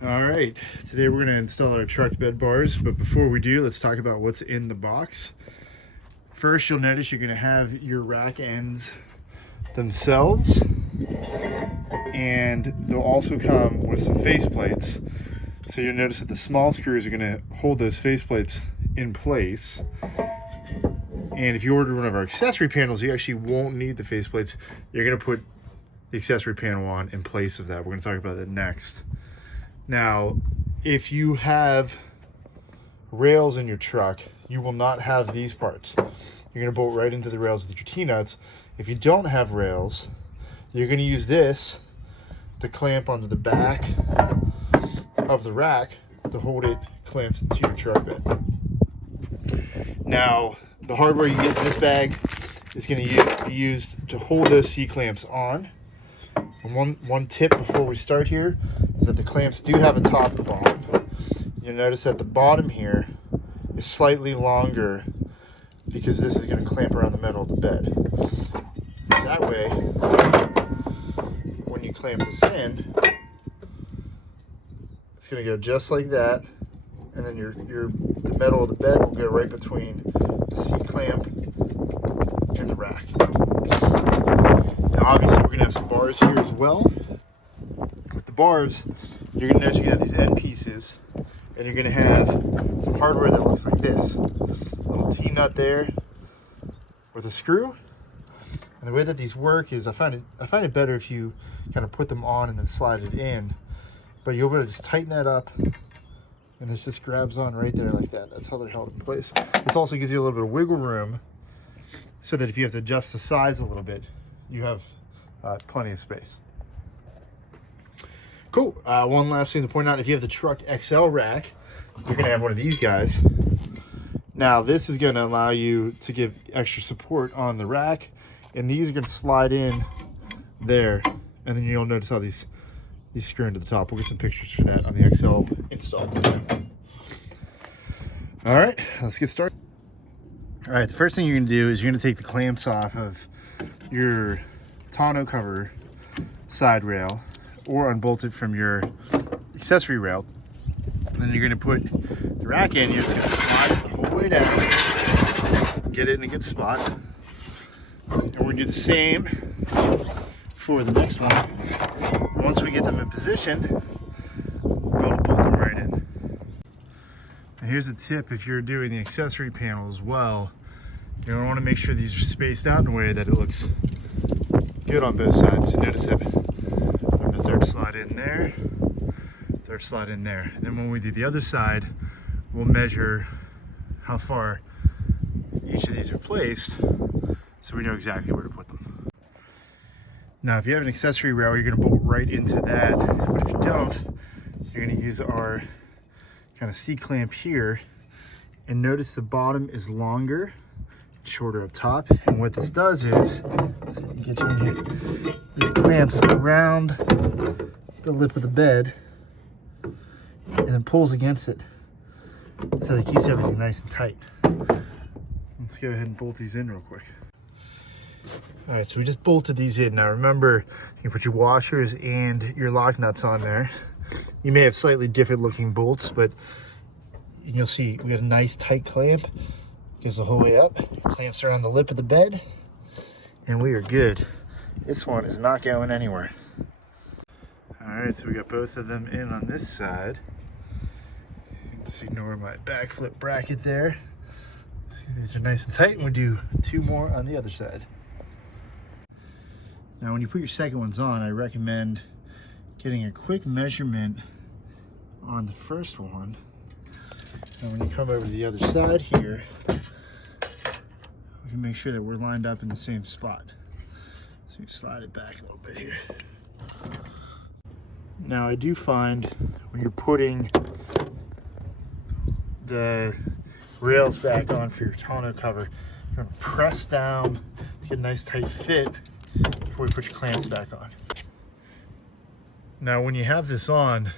All right, today we're going to install our TRUKD bed bars, but before we do, let's talk about what's in the box. First, you'll notice you're going to have your rack ends themselves, and they'll also come with some face plates. So you'll notice that the small screws are going to hold those face plates in place. And if you order one of our accessory panels, you actually won't need the face plates. You're going to put the accessory panel on in place of that. We're going to talk about that next. Now, if you have rails in your truck, you will not have these parts. You're going to bolt right into the rails with your T-nuts. If you don't have rails, you're going to use this to clamp onto the back of the rack to hold it clamps into your truck bed. Now, the hardware you get in this bag is going to be used to hold those C-clamps on. And one tip before we start here is that the clamps do have a top and bottom. You'll notice that the bottom here is slightly longer because this is going to clamp around the middle of the bed. That way, when you clamp this in, it's going to go just like that, and then the metal of the bed will go right between the C-clamp and the rack. Now obviously we're going to have some bars here as well. With the bars, you're going to notice you're going to have these end pieces, and you're going to have some hardware that looks like this. A little T-nut there with a screw. And the way that these work is I find it better if you kind of put them on and then slide it in. But you'll be able to just tighten that up, and this just grabs on right there like that. That's how they're held in place. This also gives you a little bit of wiggle room so that if you have to adjust the size a little bit, you have plenty of space. Cool. One last thing to point out, if you have the TRUKD XL rack, you're going to have one of these guys. Now, this is going to allow you to give extra support on the rack, and these are going to slide in there, and then you'll notice how these screw into the top. We'll get some pictures for that on the XL install. All right, let's get started. All right, the first thing you're going to do is you're going to take the clamps off of your tonneau cover side rail, or unbolt it from your accessory rail. And then you're going to put the rack in. You're just going to slide it the whole way down, get it in a good spot. And we're going to do the same for the next one. And once we get them in position, we're going to bolt them right in. And here's a tip: if you're doing the accessory panel as well, you're going to want to make sure these are spaced out in a way that it looks good on both sides. So notice that the third slide in there, third slide in there. And then when we do the other side, we'll measure how far each of these are placed so we know exactly where to put them. Now, if you have an accessory rail, you're going to bolt right into that. But if you don't, you're going to use our kind of C-clamp here. And notice the bottom is longer, shorter up top. And what this does is, so I can get you in here, this clamps around the lip of the bed and then pulls against it, so it keeps everything nice and tight. Let's go ahead and bolt these in real quick. All right, so we just bolted these in. Now remember, you put your washers and your lock nuts on there. You may have slightly different looking bolts, but you'll see we got a nice tight clamp. Goes the whole way up, clamps around the lip of the bed, and we are good. This one is not going anywhere. All right, so we got both of them in on this side. Just ignore my backflip bracket there. See, these are nice and tight, and we'll do two more on the other side. Now, when you put your second ones on, I recommend getting a quick measurement on the first one. And when you come over to the other side here, we can make sure that we're lined up in the same spot. So you slide it back a little bit here. Now, I do find when you're putting the rails back on for your tonneau cover, you're going to press down to get a nice tight fit before you put your clamps back on. Now, when you have this on,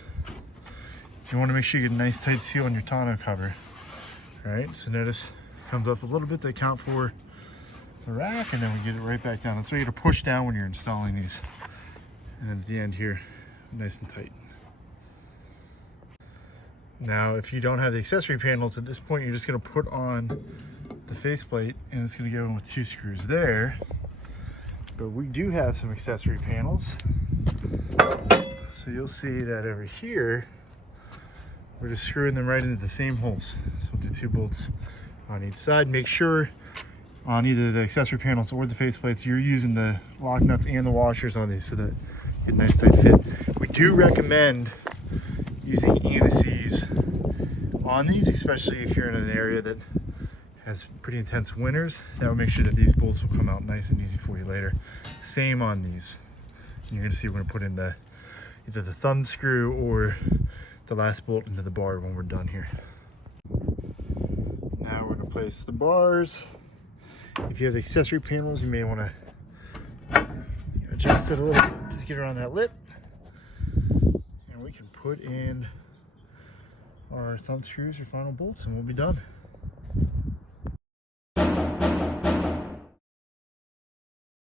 you want to make sure you get a nice tight seal on your tonneau cover. All right, so notice it comes up a little bit to account for the rack, and then we get it right back down. That's why you got to push down when you're installing these. And then at the end here, nice and tight. Now, if you don't have the accessory panels, at this point, you're just gonna put on the faceplate and it's gonna go in with 2 screws there. But we do have some accessory panels. So you'll see that over here, we're just screwing them right into the same holes. So we'll do 2 bolts on each side. Make sure on either the accessory panels or the faceplates, you're using the lock nuts and the washers on these so that you get a nice tight fit. We do recommend using anti-seize on these, especially if you're in an area that has pretty intense winters. That will make sure that these bolts will come out nice and easy for you later. Same on these. You're gonna see we're gonna put in either the thumb screw or the last bolt into the bar when we're done here. Now we're gonna place the bars. If you have the accessory panels, you may wanna adjust it a little to get around that lip. And we can put in our thumb screws or final bolts and we'll be done.